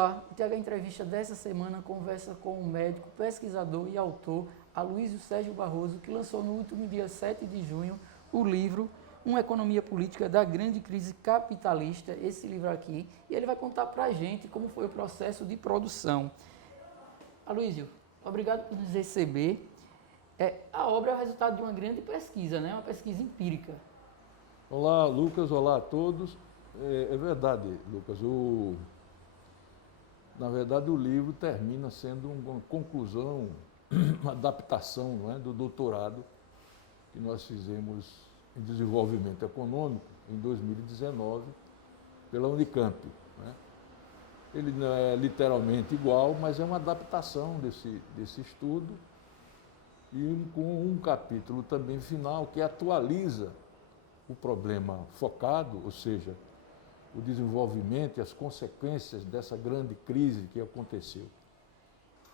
Olá, o TH Entrevista dessa semana conversa com o médico, pesquisador e autor Aloysio Sérgio Barroso, que lançou no último dia 7 de junho o livro Uma Economia Política da Grande Crise Capitalista, esse livro aqui, e ele vai contar para a gente como foi o processo de produção. Aloysio, obrigado por nos receber. A obra é o resultado de uma grande pesquisa, né? Uma pesquisa empírica. Olá, Lucas. Olá a todos. É verdade, Lucas. Na verdade, o livro termina sendo uma conclusão, uma adaptação, não é, do doutorado que nós fizemos em desenvolvimento econômico em 2019 pela Unicamp. Né? Ele não é literalmente igual, mas é uma adaptação desse estudo e com um capítulo também final que atualiza o problema focado, ou seja, o desenvolvimento e as consequências dessa grande crise que aconteceu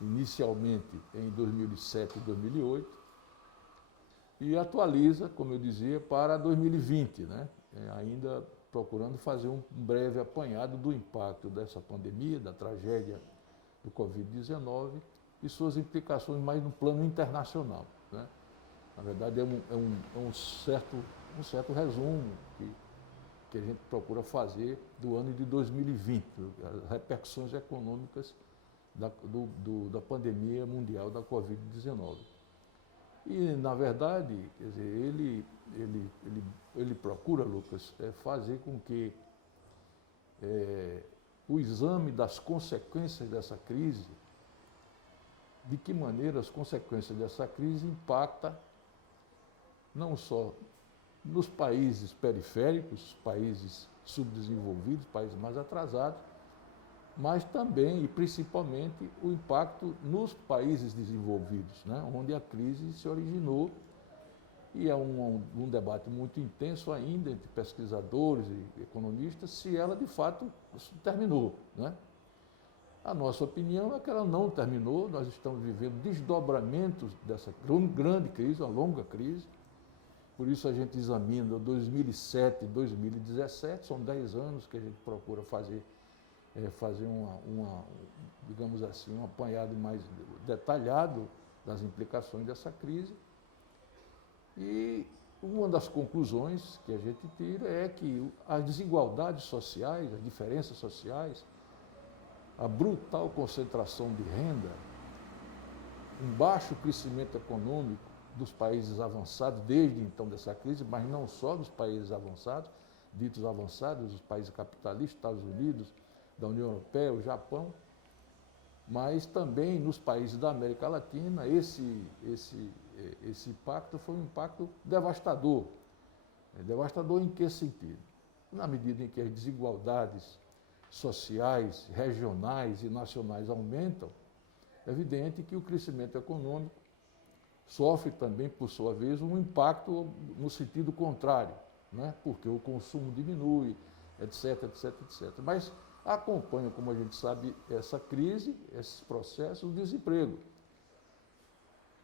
inicialmente em 2007 e 2008 e atualiza, como eu dizia, para 2020, né? Ainda procurando fazer um breve apanhado do impacto dessa pandemia, da tragédia do Covid-19 e suas implicações mais no plano internacional, né? Na verdade, é um certo resumo que a gente procura fazer do ano de 2020, as repercussões econômicas da pandemia mundial da Covid-19. E, na verdade, quer dizer, ele procura, Lucas, fazer com que o exame das consequências dessa crise, de que maneira as consequências dessa crise impactam não só nos países periféricos, países subdesenvolvidos, países mais atrasados, mas também e principalmente o impacto nos países desenvolvidos, né, onde a crise se originou. E é um debate muito intenso ainda entre pesquisadores e economistas se ela de fato terminou, né? A nossa opinião é que ela não terminou, nós estamos vivendo desdobramentos dessa grande crise, uma longa crise. Por isso a gente examina 2007 e 2017, são 10 anos que a gente procura fazer digamos assim, um apanhado mais detalhado das implicações dessa crise. E uma das conclusões que a gente tira é que as desigualdades sociais, as diferenças sociais, a brutal concentração de renda, um baixo crescimento econômico dos países avançados, desde então dessa crise, mas não só dos países avançados, ditos avançados, os países capitalistas, Estados Unidos, da União Europeia, o Japão, mas também nos países da América Latina, esse impacto foi um impacto devastador. Devastador em que sentido? Na medida em que as desigualdades sociais, regionais e nacionais aumentam, é evidente que o crescimento econômico sofre também, por sua vez, um impacto no sentido contrário, né? Porque o consumo diminui, etc, etc, etc. Mas acompanha, como a gente sabe, essa crise, esses processos, o desemprego.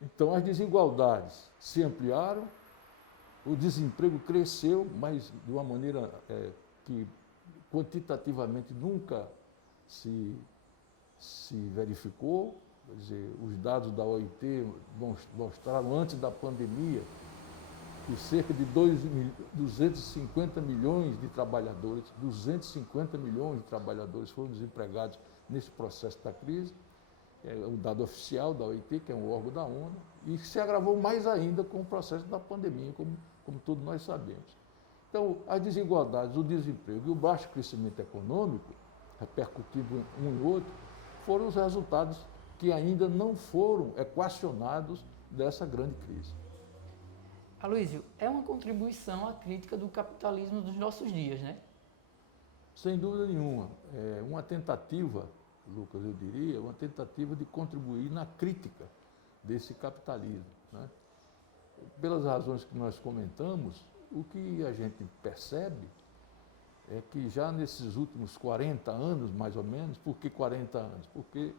Então, as desigualdades se ampliaram, o desemprego cresceu, mas de uma maneira que quantitativamente nunca se verificou. Quer dizer, os dados da OIT mostraram antes da pandemia que cerca de 250 milhões de trabalhadores, 250 milhões de trabalhadores foram desempregados nesse processo da crise. É o dado oficial da OIT, que é um órgão da ONU, e se agravou mais ainda com o processo da pandemia, como todos nós sabemos. Então, as desigualdades, o desemprego e o baixo crescimento econômico, repercutindo um em outro, foram os resultados que ainda não foram equacionados dessa grande crise. Aloysio, é uma contribuição à crítica do capitalismo dos nossos dias, né? Sem dúvida nenhuma. É uma tentativa, Lucas, eu diria, uma tentativa de contribuir na crítica desse capitalismo, né? Pelas razões que nós comentamos, o que a gente percebe é que já nesses últimos 40 anos, mais ou menos, por que 40 anos? Porque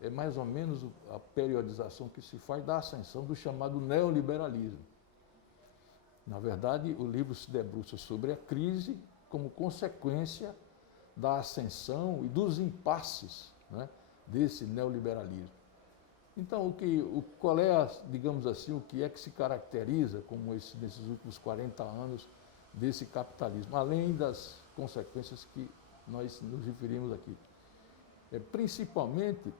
é mais ou menos a periodização que se faz da ascensão do chamado neoliberalismo. Na verdade, o livro se debruça sobre a crise como consequência da ascensão e dos impasses, né, desse neoliberalismo. Então, qual é, digamos assim, o que é que se caracteriza como nesses últimos 40 anos desse capitalismo, além das consequências que nós nos referimos aqui? Principalmente,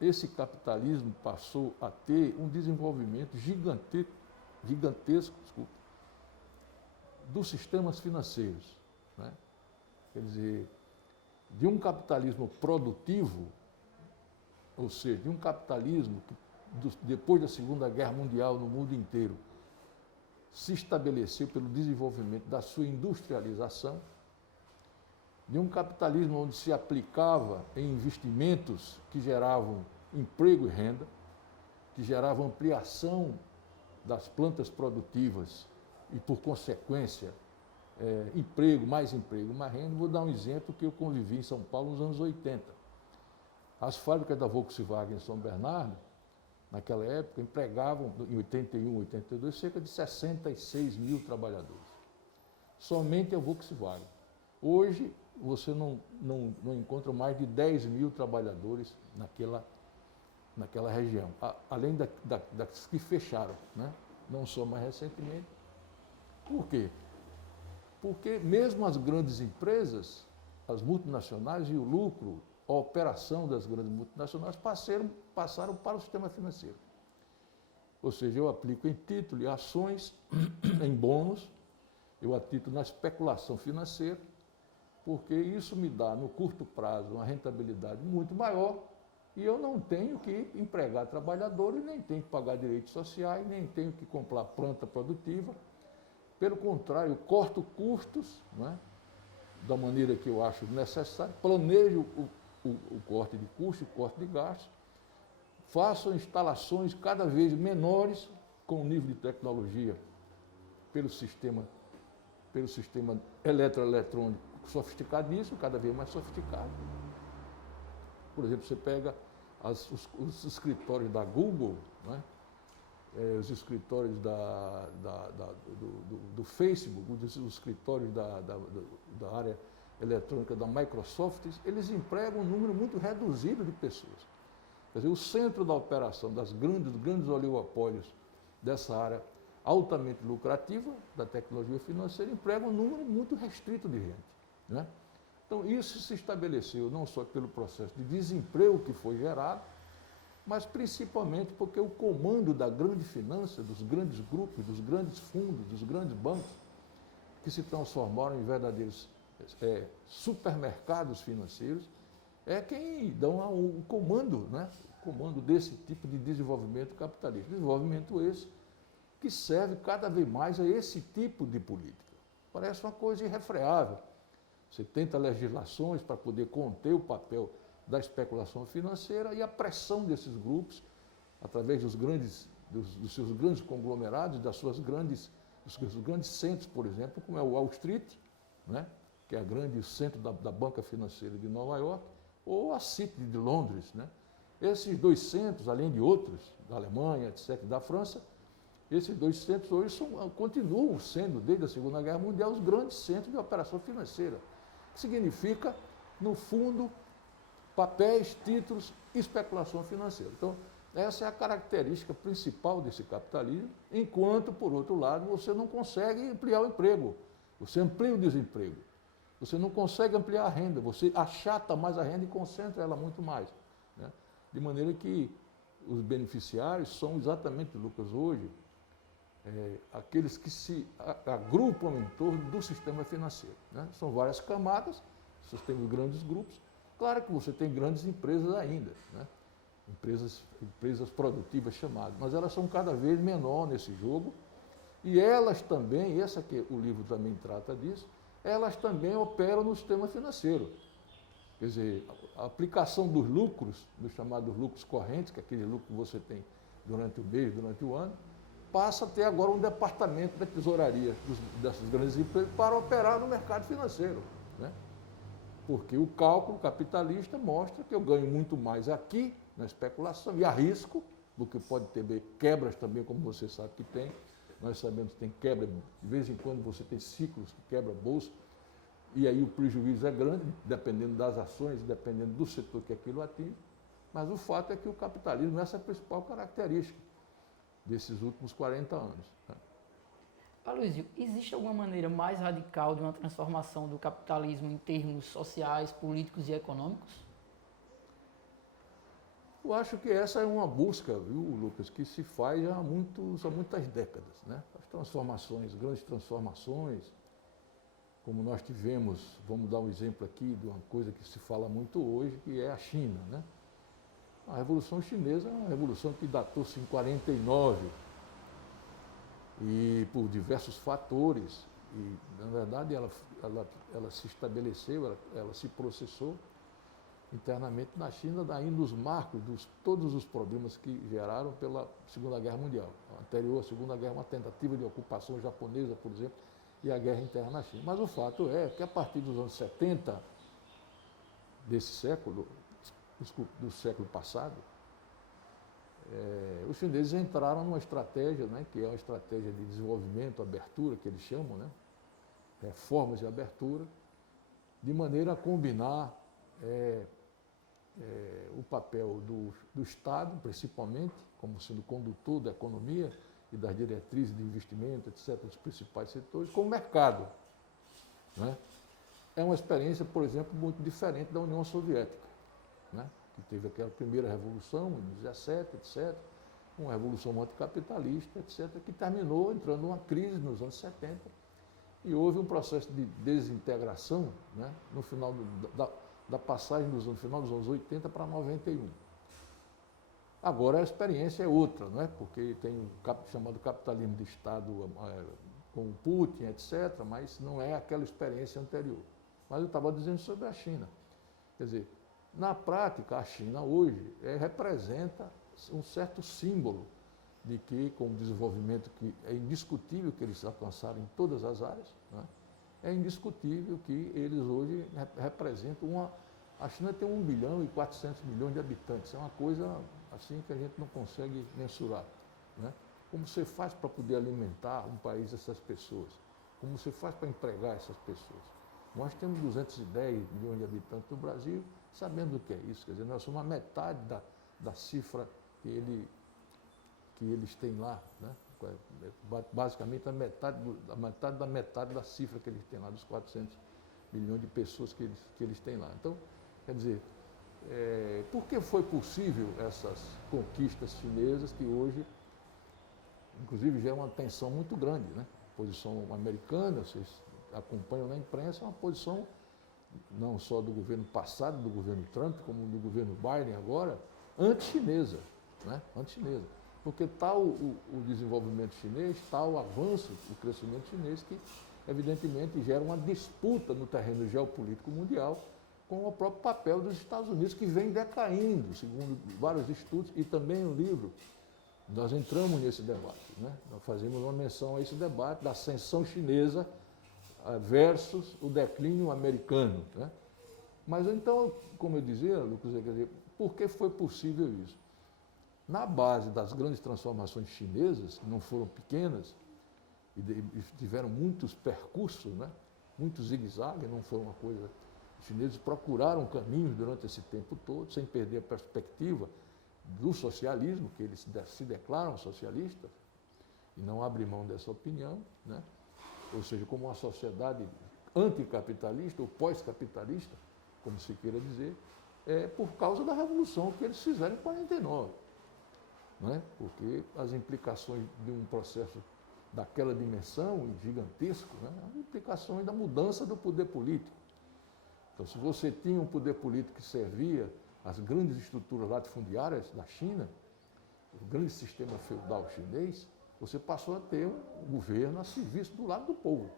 esse capitalismo passou a ter um desenvolvimento gigantesco, dos sistemas financeiros, né? Quer dizer, de um capitalismo produtivo, ou seja, de um capitalismo que, depois da Segunda Guerra Mundial no mundo inteiro, se estabeleceu pelo desenvolvimento da sua industrialização, de um capitalismo onde se aplicava em investimentos que geravam emprego e renda, que geravam ampliação das plantas produtivas e, por consequência, emprego, mais renda. Vou dar um exemplo que eu convivi em São Paulo nos anos 80. As fábricas da Volkswagen em São Bernardo, naquela época, empregavam, em 81, 82, cerca de 66 mil trabalhadores. Somente a Volkswagen. Hoje, você não encontra mais de 10 mil trabalhadores naquela região, além das que fecharam, né? Não só mais recentemente. Por quê? Porque mesmo as grandes empresas, as multinacionais e o lucro, a operação das grandes multinacionais passaram para o sistema financeiro. Ou seja, eu aplico em título e ações, em bônus, eu aplico na especulação financeira, porque isso me dá, no curto prazo, uma rentabilidade muito maior e eu não tenho que empregar trabalhadores, nem tenho que pagar direitos sociais, nem tenho que comprar planta produtiva. Pelo contrário, eu corto custos, né, da maneira que eu acho necessário, planejo o corte de custo, o corte de gastos, faço instalações cada vez menores com um nível de tecnologia pelo sistema eletroeletrônico sofisticadíssimo, cada vez mais sofisticado. Por exemplo, você pega os escritórios da Google, né? Os escritórios do Facebook, os escritórios da área eletrônica da Microsoft, eles empregam um número muito reduzido de pessoas. Quer dizer, o centro da operação dos grandes oligopólios dessa área altamente lucrativa, da tecnologia financeira, emprega um número muito restrito de gente, né? Então, isso se estabeleceu não só pelo processo de desemprego que foi gerado, mas principalmente porque o comando da grande finança, dos grandes grupos, dos grandes fundos, dos grandes bancos, que se transformaram em verdadeiros supermercados financeiros, é quem dão o comando, né? O comando desse tipo de desenvolvimento capitalista. Desenvolvimento esse que serve cada vez mais a esse tipo de política. Parece uma coisa irrefreável. Você tenta legislações para poder conter o papel da especulação financeira e a pressão desses grupos, através dos seus grandes conglomerados, dos seus grandes centros, por exemplo, como é o Wall Street, né, que é o grande centro da banca financeira de Nova York, ou a City de Londres, né? Esses dois centros, além de outros, da Alemanha, etc., da França, esses dois centros hoje continuam sendo, desde a Segunda Guerra Mundial, os grandes centros de operação financeira, que significa, no fundo, papéis, títulos, especulação financeira. Então, essa é a característica principal desse capitalismo, enquanto, por outro lado, você não consegue ampliar o emprego, você amplia o desemprego, você não consegue ampliar a renda, você achata mais a renda e concentra ela muito mais, né? De maneira que os beneficiários são exatamente, Lucas, hoje, aqueles que se agrupam em torno do sistema financeiro, né? São várias camadas, você tem os grandes grupos. Claro que você tem grandes empresas ainda, né? Empresas produtivas chamadas, mas elas são cada vez menor nesse jogo e elas também, essa que o livro também trata disso, elas também operam no sistema financeiro. Quer dizer, a aplicação dos lucros, dos chamados lucros correntes, que é aquele lucro que você tem durante o mês, durante o ano, passa a ter agora um departamento da tesouraria dessas grandes empresas para operar no mercado financeiro, né? Porque o cálculo capitalista mostra que eu ganho muito mais aqui, na especulação, e arrisco, porque pode ter quebras também, como você sabe que tem. Nós sabemos que tem quebra, de vez em quando você tem ciclos que quebra a bolsa, e aí o prejuízo é grande, dependendo das ações, dependendo do setor que aquilo atinge, mas o fato é que o capitalismo, essa é a principal característica desses últimos 40 anos. Né? Aloysio, existe alguma maneira mais radical de uma transformação do capitalismo em termos sociais, políticos e econômicos? Eu acho que essa é uma busca, viu, Lucas, que se faz há muitas décadas. Né? As transformações, grandes transformações, como nós tivemos, vamos dar um exemplo aqui de uma coisa que se fala muito hoje, que é a China. Né? A Revolução Chinesa é uma revolução que datou-se em 49 e por diversos fatores, e na verdade ela se estabeleceu, ela se processou internamente na China, daí nos marcos de todos os problemas que geraram pela Segunda Guerra Mundial. A anterior à Segunda Guerra, uma tentativa de ocupação japonesa, por exemplo, e a guerra interna na China. Mas o fato é que a partir dos anos 70 desse século, do século passado, os chineses entraram numa estratégia, né, que é uma estratégia de desenvolvimento, abertura, que eles chamam, né, reformas e abertura, de maneira a combinar o papel do Estado, principalmente, como sendo condutor da economia e das diretrizes de investimento, etc., dos principais setores, com o mercado. Né? É uma experiência, por exemplo, muito diferente da União Soviética, né? Que teve aquela primeira revolução, em 17, etc., uma revolução anticapitalista, etc., que terminou entrando numa crise nos anos 70 e houve um processo de desintegração, né, no final da passagem no final dos anos 80 para 91. Agora a experiência é outra, não é? Porque tem o chamado capitalismo de Estado com o Putin, etc., mas não é aquela experiência anterior. Mas eu estava dizendo sobre a China. Quer dizer, na prática, a China hoje representa um certo símbolo de que, com o desenvolvimento que é indiscutível que eles alcançaram em todas as áreas, né, é indiscutível que eles hoje representam A China tem 1 bilhão e 400 milhões de habitantes, é uma coisa assim que a gente não consegue mensurar. Né? Como você faz para poder alimentar um país dessas pessoas? Como você faz para empregar essas pessoas? Nós temos 210 milhões de habitantes no Brasil, sabendo o que é isso, quer dizer, nós somos a metade da cifra que eles têm lá, né? Basicamente a metade da cifra que eles têm lá, dos 400 milhões de pessoas que eles têm lá. Então, quer dizer, por que foi possível essas conquistas chinesas que hoje, inclusive, geram uma tensão muito grande, né? A posição americana, vocês acompanham na imprensa, é uma posição não só do governo passado, do governo Trump, como do governo Biden agora, anti-chinesa, né? Anti-chinesa. Porque tal o desenvolvimento chinês, tal o avanço, o crescimento chinês, que evidentemente gera uma disputa no terreno geopolítico mundial com o próprio papel dos Estados Unidos, que vem decaindo, segundo vários estudos, e também no livro, nós entramos nesse debate. Né? Nós fazemos uma menção a esse debate da ascensão chinesa versus o declínio americano. Né? Mas então, como eu dizia, Lucas, quer dizer, por que foi possível isso? Na base das grandes transformações chinesas, que não foram pequenas, e tiveram muitos percursos, né? Muitos zigue-zague, não foi uma coisa... Os chineses procuraram caminhos durante esse tempo todo, sem perder a perspectiva do socialismo, que eles se declaram socialistas, e não abrem mão dessa opinião, né? Ou seja, como uma sociedade anticapitalista ou pós-capitalista, como se queira dizer, por causa da revolução que eles fizeram em 49. Não é? Porque as implicações de um processo daquela dimensão gigantesco, né, as implicações da mudança do poder político. Então, se você tinha um poder político que servia às grandes estruturas latifundiárias da China, o grande sistema feudal chinês, você passou a ter um governo a serviço do lado do povo,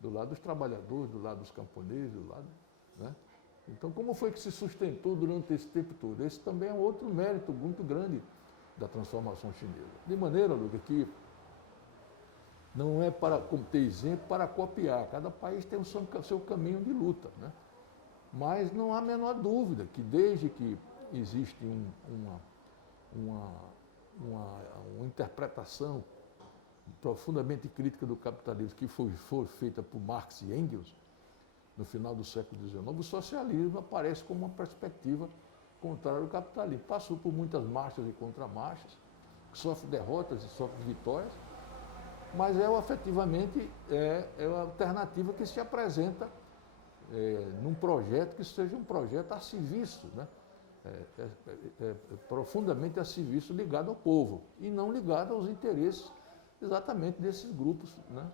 do lado dos trabalhadores, do lado dos camponeses, do lado... Né? Então, como foi que se sustentou durante esse tempo todo? Esse também é um outro mérito muito grande da transformação chinesa. De maneira, Lucas, que não é para ter exemplo para copiar. Cada país tem o seu caminho de luta. Né? Mas não há a menor dúvida que desde que existe uma interpretação profundamente crítica do capitalismo que foi feita por Marx e Engels, no final do século XIX, o socialismo aparece como uma perspectiva contrária ao capitalismo. Passou por muitas marchas e contramarchas, sofre derrotas e sofre vitórias, mas efetivamente é a alternativa que se apresenta num projeto que seja um projeto a serviço, né? Profundamente a serviço ligado ao povo e não ligado aos interesses exatamente desses grupos, né?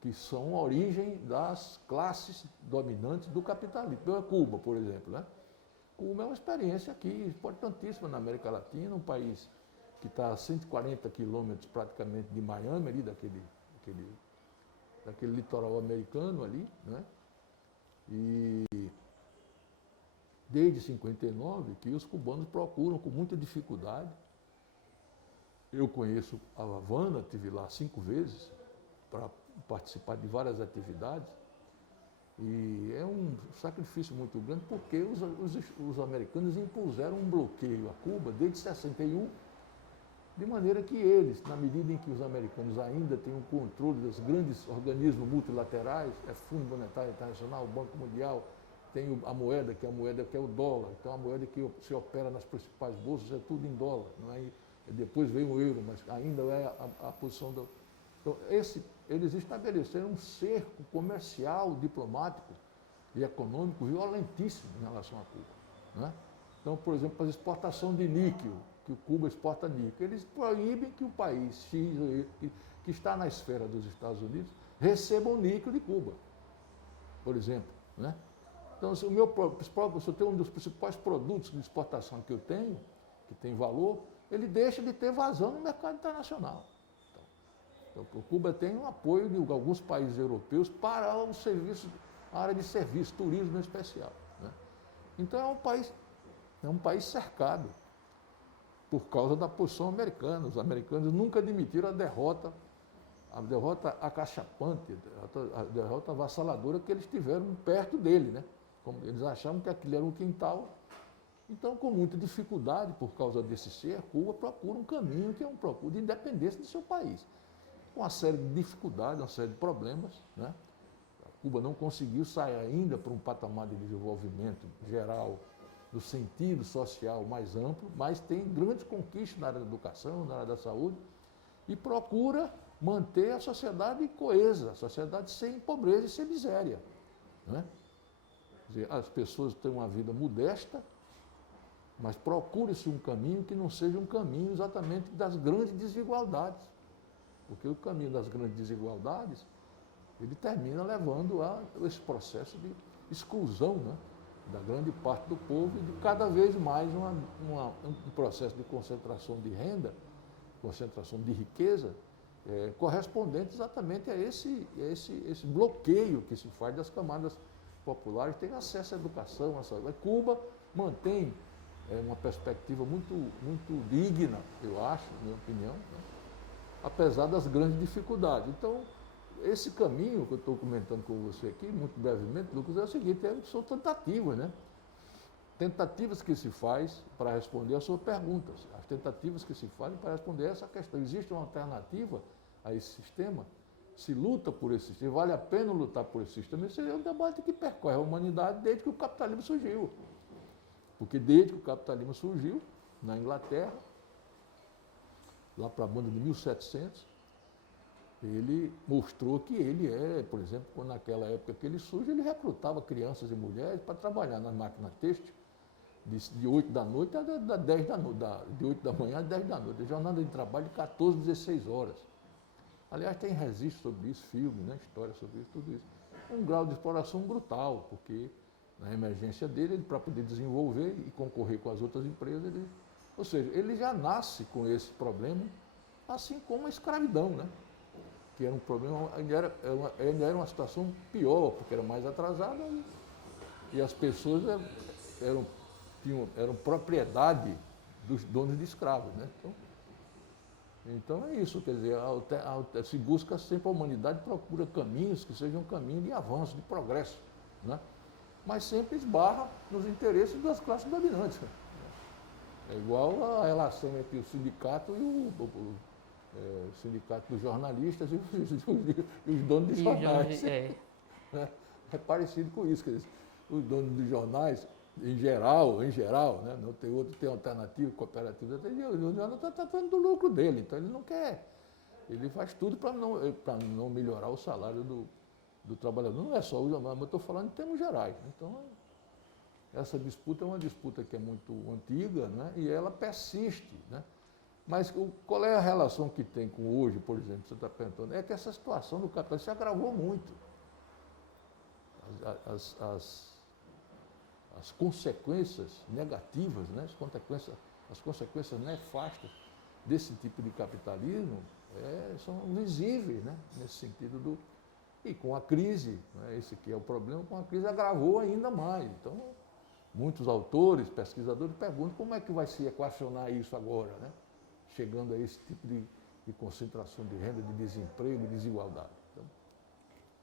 Que são a origem das classes dominantes do capitalismo. Cuba, por exemplo, né? Cuba é uma experiência aqui importantíssima na América Latina, um país que está a 140 quilômetros praticamente de Miami, ali daquele litoral americano ali, né? E desde 59 que os cubanos procuram com muita dificuldade. Eu conheço a Havana, estive lá 5 vezes para participar de várias atividades, e é um sacrifício muito grande porque os americanos impuseram um bloqueio a Cuba desde 61, de maneira que eles, na medida em que os americanos ainda têm o controle dos grandes organismos multilaterais, Fundo Monetário Internacional, Banco Mundial, tem a moeda que é o dólar, então a moeda que se opera nas principais bolsas é tudo em dólar, não é? Depois veio o euro, mas ainda é a posição do... Então, eles estabeleceram um cerco comercial, diplomático e econômico violentíssimo em relação a Cuba, né? Então, por exemplo, para a exportação de níquel, que o Cuba exporta níquel, eles proíbem que o país X, que está na esfera dos Estados Unidos, receba o níquel de Cuba, por exemplo, né? Então, se eu tenho um dos principais produtos de exportação que eu tenho, que tem valor, ele deixa de ter vazão no mercado internacional. Então, o Cuba tem um apoio de alguns países europeus para o serviço, a área de serviço, turismo em especial, né? Então, é um país cercado por causa da posição americana. Os americanos nunca admitiram a derrota acachapante, a derrota avassaladora que eles tiveram perto dele, né? Como eles achavam que aquilo era um quintal. Então, com muita dificuldade, por causa desse ser, Cuba procura um caminho que é um procura de independência do seu país. Com uma série de dificuldades, uma série de problemas, né? Cuba não conseguiu sair ainda para um patamar de desenvolvimento geral, no sentido social mais amplo, mas tem grandes conquistas na área da educação, na área da saúde, e procura manter a sociedade coesa, a sociedade sem pobreza e sem miséria, né? Quer dizer, as pessoas têm uma vida modesta, mas procure-se um caminho que não seja um caminho exatamente das grandes desigualdades, porque o caminho das grandes desigualdades, ele termina levando a esse processo de exclusão, né, da grande parte do povo e de cada vez mais um processo de concentração de renda, concentração de riqueza, correspondente exatamente a esse bloqueio que se faz das camadas populares terem acesso à educação, à saúde. Cuba mantém uma perspectiva muito digna, eu acho, na minha opinião, né, apesar das grandes dificuldades. Então, esse caminho que eu estou comentando com você aqui, muito brevemente, Lucas, é o seguinte, são tentativas, né? Tentativas que se faz para responder a sua pergunta, as tentativas que se fazem para responder a essa questão. Existe uma alternativa a esse sistema? Se luta por esse sistema, vale a pena lutar por esse sistema? Esse é um debate que percorre a humanidade desde que o capitalismo surgiu. Porque desde que o capitalismo surgiu, na Inglaterra, lá para a banda de 1700, ele mostrou que ele por exemplo, quando naquela época que ele surge, ele recrutava crianças e mulheres para trabalhar na máquina têxtil de 8 da noite a 10 da noite, de 8 da manhã a 10 da noite, jornada de trabalho de 14, 16 horas. Aliás, tem registro sobre isso, filme, né, história sobre isso, tudo isso. Um grau de exploração brutal, porque na emergência dele, para poder desenvolver e concorrer com as outras empresas, ou seja, ele já nasce com esse problema, assim como a escravidão, né? Que era um problema, ainda era uma situação pior, porque era mais atrasada e as pessoas eram propriedade dos donos de escravos, né? Então é isso, quer dizer, se busca sempre, a humanidade procura caminhos que sejam caminhos de avanço, de progresso, né? Mas sempre esbarra nos interesses das classes dominantes. É igual a relação entre o sindicato e o sindicato dos jornalistas e os donos de jornais. é parecido com isso. Quer dizer, os donos dos jornais, em geral, né? Não tem outro, tem alternativa, cooperativa, o jornal está tratando do lucro dele, então ele não quer. Ele faz tudo para não melhorar o salário do trabalhador. Não é só o jornal, mas eu estou falando em termos gerais. Então, essa disputa é uma disputa que é muito antiga, né? E ela persiste, né? Mas qual é a relação que tem com hoje, por exemplo, você está perguntando? É que essa situação do capitalismo se agravou muito. As consequências negativas, né? As consequências nefastas desse tipo de capitalismo são visíveis, né? Nesse sentido do... E com a crise, né? Esse que é o problema, com a crise agravou ainda mais. Então, muitos autores, pesquisadores perguntam como é que vai se equacionar isso agora, né? Chegando a esse tipo de concentração de renda, de desemprego e desigualdade.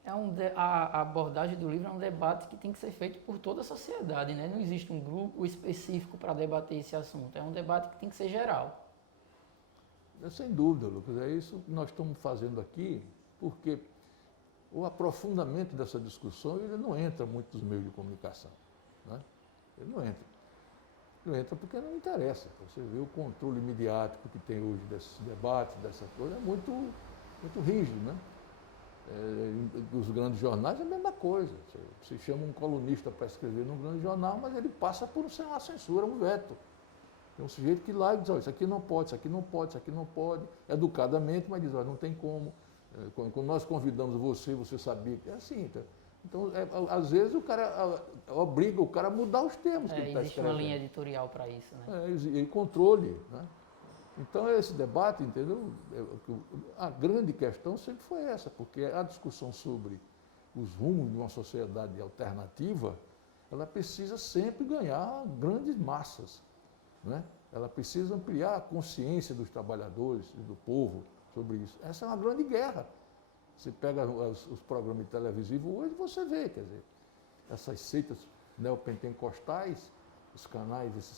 Então, a abordagem do livro é um debate que tem que ser feito por toda a sociedade, né? Não existe um grupo específico para debater esse assunto, é um debate que tem que ser geral. Sem dúvida, Lucas, é isso que nós estamos fazendo aqui, porque o aprofundamento dessa discussão ele não entra muito nos meios de comunicação, né? Ele não entra. Não entra porque não interessa. Você vê o controle midiático que tem hoje desses debates, dessa coisa, é muito, muito rígido, né? Os grandes jornais é a mesma coisa. Você chama um colunista para escrever num grande jornal, mas ele passa por uma censura, um veto. Tem um sujeito que lá diz, isso aqui não pode, isso aqui não pode, isso aqui não pode, educadamente, mas diz, não tem como. Quando nós convidamos você sabia que é assim. Então, às vezes o cara obriga o cara a mudar os termos que ele está escrevendo. Existe uma linha editorial para isso, né? E controle, né? Então, esse debate, entendeu? A grande questão sempre foi essa, porque a discussão sobre os rumos de uma sociedade alternativa, ela precisa sempre ganhar grandes massas, né? Ela precisa ampliar a consciência dos trabalhadores e do povo sobre isso. Essa é uma grande guerra. Você pega os programas televisivos hoje, você vê, quer dizer, essas seitas neopentecostais, esses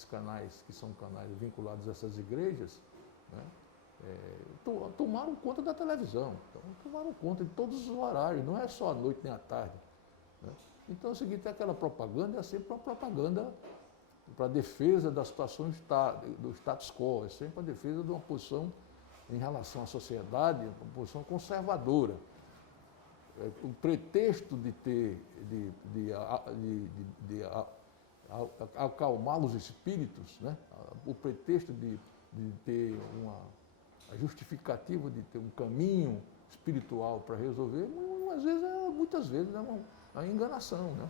canais que são canais vinculados a essas igrejas, né, tomaram conta da televisão, tomaram conta de todos os horários, não é só à noite nem à tarde, né? Então é o seguinte, aquela propaganda é sempre uma propaganda para a defesa da situação do status quo, é sempre a defesa de uma posição em relação à sociedade, uma posição conservadora. O pretexto de acalmar os espíritos, né? O pretexto de ter a justificativa de ter um caminho espiritual para resolver, muitas vezes é uma enganação, né?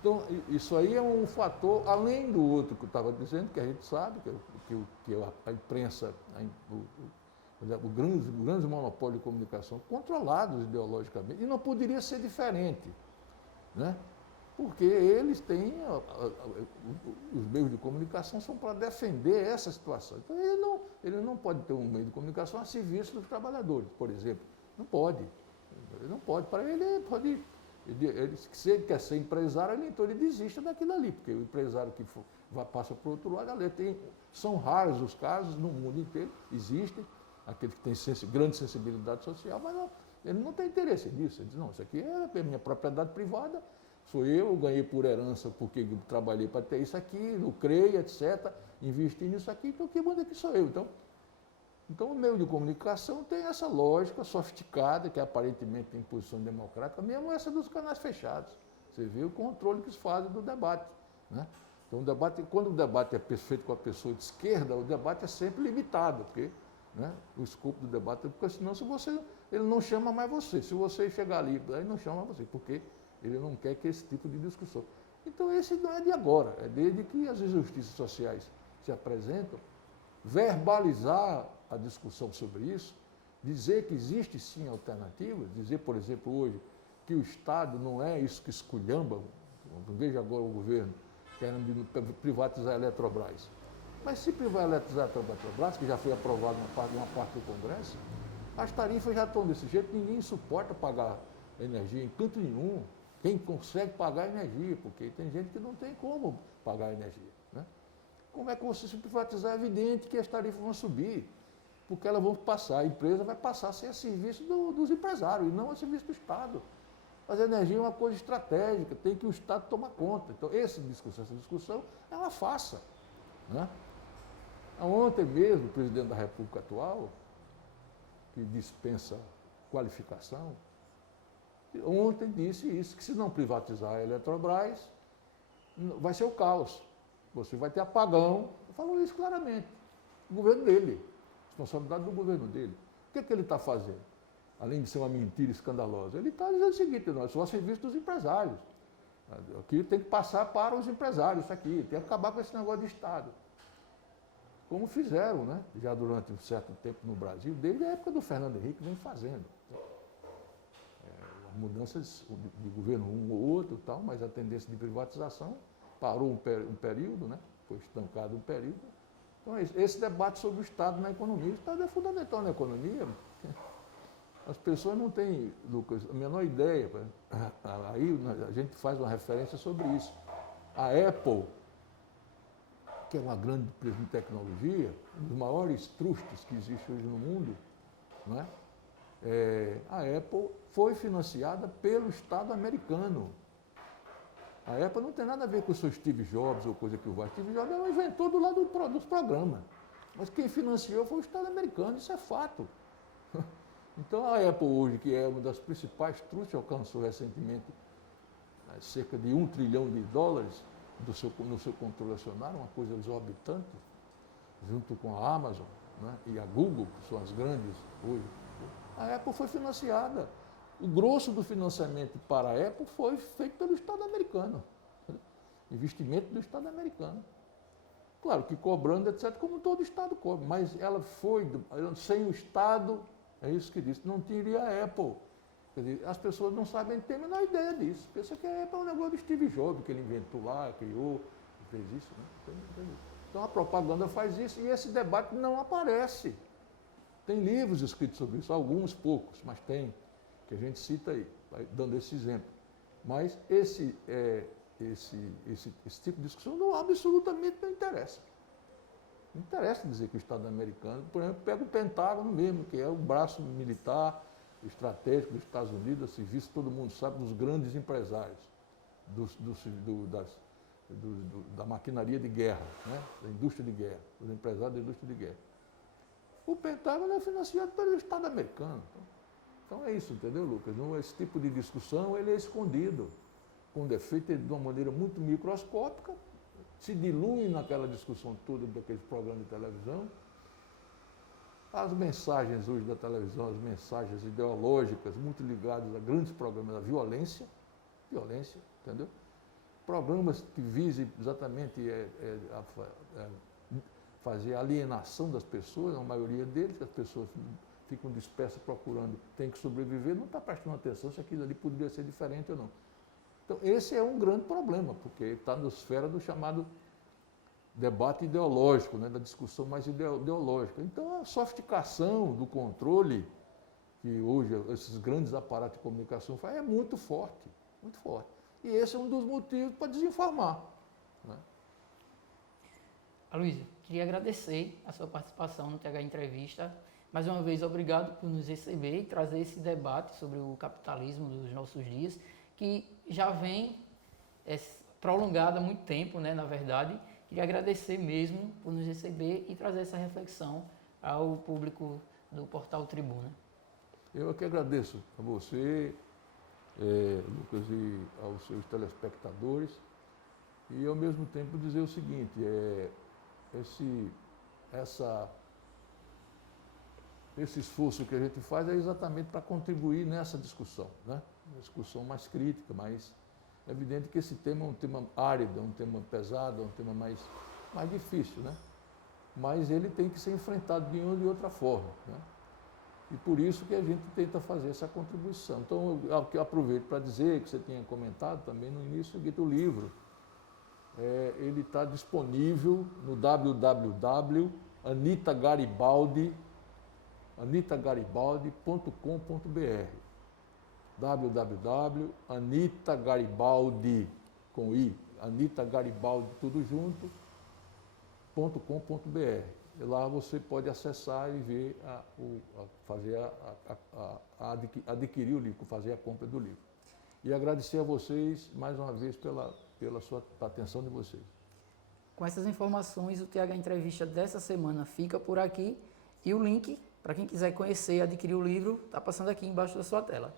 Então, isso aí é um fator, além do outro que eu estava dizendo, que a gente sabe, que a imprensa, o grande monopólio de comunicação, controlados ideologicamente, e não poderia ser diferente, né? Porque eles têm, os meios de comunicação são para defender essa situação. Então, ele não pode ter um meio de comunicação a serviço dos trabalhadores, por exemplo. Não pode. Ele não pode. Para ele, se ele quer ser empresário, então ele desiste daquilo ali, porque o empresário que passa para o outro lado, são raros os casos no mundo inteiro, existem, aqueles que têm grande sensibilidade social, mas ele não tem interesse nisso. Ele diz, não, isso aqui é minha propriedade privada, sou eu ganhei por herança porque trabalhei para ter isso aqui, lucrei, etc., investi nisso aqui, então quem manda aqui sou eu. Então, o meio de comunicação tem essa lógica sofisticada, que aparentemente tem posição democrática, mesmo essa dos canais fechados. Você vê o controle que eles fazem do debate, né? Então, quando o debate é feito com a pessoa de esquerda, o debate é sempre limitado, porque, né, o escopo do debate, porque senão ele não chama mais você. Se você chegar ali, ele não chama você, porque ele não quer que esse tipo de discussão. Então, esse não é de agora, é desde que as injustiças sociais se apresentam, verbalizar a discussão sobre isso, dizer que existe sim alternativas, dizer, por exemplo, hoje, que o Estado não é isso que esculhamba, veja agora o governo querendo privatizar a Eletrobras. Mas se privatizar a Eletrobras, que já foi aprovado uma parte do Congresso, as tarifas já estão desse jeito, ninguém suporta pagar energia em canto nenhum. Quem consegue pagar energia, porque tem gente que não tem como pagar energia, né? Como é que você se privatizar? É evidente que as tarifas vão subir, porque elas vão passar, a empresa vai passar a ser a serviço dos empresários, e não a serviço do Estado. Mas a energia é uma coisa estratégica, tem que o Estado tomar conta. Então, essa discussão é uma farsa. Né? Ontem mesmo, o presidente da República atual, que dispensa qualificação, ontem disse isso, que se não privatizar a Eletrobras, vai ser o caos. Você vai ter apagão. Falou isso claramente. O governo dele, responsabilidade do governo dele. O que ele está fazendo? Além de ser uma mentira escandalosa, ele está dizendo o seguinte: nós somos a serviço dos empresários. Aqui tem que passar para os empresários, isso aqui, tem que acabar com esse negócio de Estado. Como fizeram, né? Já durante um certo tempo no Brasil, desde a época do Fernando Henrique, vem fazendo. Mudanças de governo um ou outro, tal, mas a tendência de privatização parou um período, né? Foi estancado um período. Então, esse debate sobre o Estado na economia, o Estado é fundamental na economia. As pessoas não têm, Lucas, a menor ideia. Aí a gente faz uma referência sobre isso. A Apple, que é uma grande empresa de tecnologia, um dos maiores trustes que existe hoje no mundo, não é? A Apple foi financiada pelo Estado americano. A Apple não tem nada a ver com o seu Steve Jobs ou coisa que o vai. Steve Jobs é um inventor do lado dos programas. Mas quem financiou foi o Estado americano, isso é fato. Então a Apple hoje, que é uma das principais trustes, alcançou recentemente cerca de $1 trilhão no seu controle acionário, uma coisa exorbitante, junto com a Amazon, né, e a Google, que são as grandes hoje. A Apple foi financiada. O grosso do financiamento para a Apple foi feito pelo Estado americano. Investimento do Estado americano. Claro que cobrando, etc., como todo Estado cobra, mas ela foi, sem o Estado, é isso que disse, não teria a Apple. Quer dizer, as pessoas não sabem, ter a menor ideia disso. Pensa que a Apple é um negócio do Steve Jobs, que ele inventou lá, criou, fez isso. Né? Então a propaganda faz isso e esse debate não aparece. Tem livros escritos sobre isso, alguns poucos, mas tem, que a gente cita aí, dando esse exemplo. Mas esse tipo de discussão não, absolutamente não interessa. Não interessa dizer que o Estado americano, por exemplo, pega o Pentágono mesmo, que é o braço militar estratégico dos Estados Unidos, a serviço, todo mundo sabe, dos grandes empresários da maquinaria de guerra, né? Da indústria de guerra, dos empresários da indústria de guerra. O Pentágono é financiado pelo Estado americano. Então é isso, entendeu, Lucas? Esse tipo de discussão ele é escondido, com defeito de uma maneira muito microscópica, se dilui naquela discussão toda daqueles programas de televisão. As mensagens hoje da televisão, as mensagens ideológicas, muito ligadas a grandes programas da violência, entendeu? Programas que visem exatamente fazer a alienação das pessoas, a maioria deles, que as pessoas ficam dispersas procurando, tem que sobreviver, não está prestando atenção se aquilo ali poderia ser diferente ou não. Então, esse é um grande problema, porque está na esfera do chamado debate ideológico, né, da discussão mais ideológica. Então, a sofisticação do controle que hoje esses grandes aparatos de comunicação fazem é muito forte, muito forte. E esse é um dos motivos para desinformar. Né? Aloysio, queria agradecer a sua participação no TH Entrevista. Mais uma vez, obrigado por nos receber e trazer esse debate sobre o capitalismo dos nossos dias, que já vem prolongado há muito tempo, né, na verdade. Queria agradecer mesmo por nos receber e trazer essa reflexão ao público do Portal Tribuna. Eu é que agradeço a você, Lucas, e aos seus telespectadores, e ao mesmo tempo dizer o seguinte, esse esforço que a gente faz é exatamente para contribuir nessa discussão, né? Uma discussão mais crítica, mais é evidente que esse tema é um tema árido, é um tema pesado, é um tema mais difícil, né? Mas ele tem que ser enfrentado de uma ou de outra forma, né? E por isso que a gente tenta fazer essa contribuição. Então, eu aproveito para dizer que você tinha comentado também no início do livro. Ele está disponível no www.anitagaribaldi.com.br www.anitagaribaldi, com I, anitagaribaldi, tudo junto, .com.br. E lá você pode acessar e ver, adquirir o livro, fazer a compra do livro. e agradecer a vocês mais uma vez pela sua atenção de vocês. Com essas informações, o TH Entrevista dessa semana fica por aqui e o link, para quem quiser conhecer e adquirir o livro, está passando aqui embaixo da sua tela.